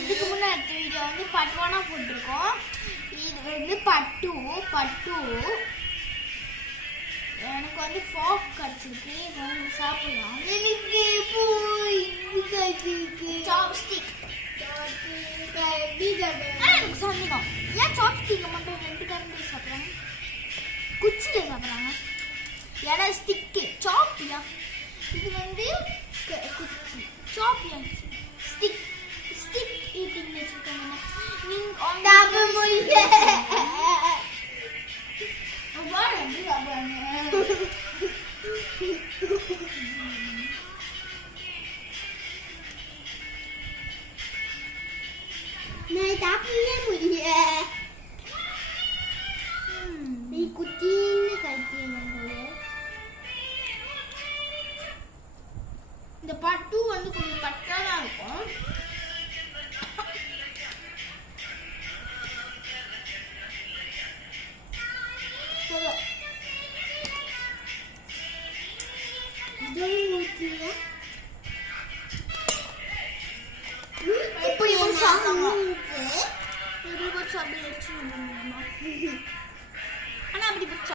இதுக்கு முன்னாடி வீடியோ வந்து part 1 போட்டிருக்கோம். இது வந்து part 2 எனக்கு வந்து ஃபாக் கிடைச்சிருக்கு. இப்போ வந்து சாப்பிடலாம். எனக்கு போய் சாப்ஸ்டிக் எனக்கு சந்தேகம், ஏன் சாப்ஸ்டிக் மட்டும் 2 கரண்டி சாப்பிட்றாங்க, குச்சியில் சாப்பிட்றாங்க? ஏன்னா ஸ்டிக்கு சாப்பியா, இது வந்து குச்சி சாப்பியா, ஸ்டிக் ஈட்டிங் வச்சுருக்காங்க. Này đáp với mùi gì đi cô chiên nó cài chiên rồi. இந்த part 2 வந்து கொஞ்சம் கட்டா தான் இருக்கும். எப்படி ஒரு சாப்பிடணும் ஆனா அப்படி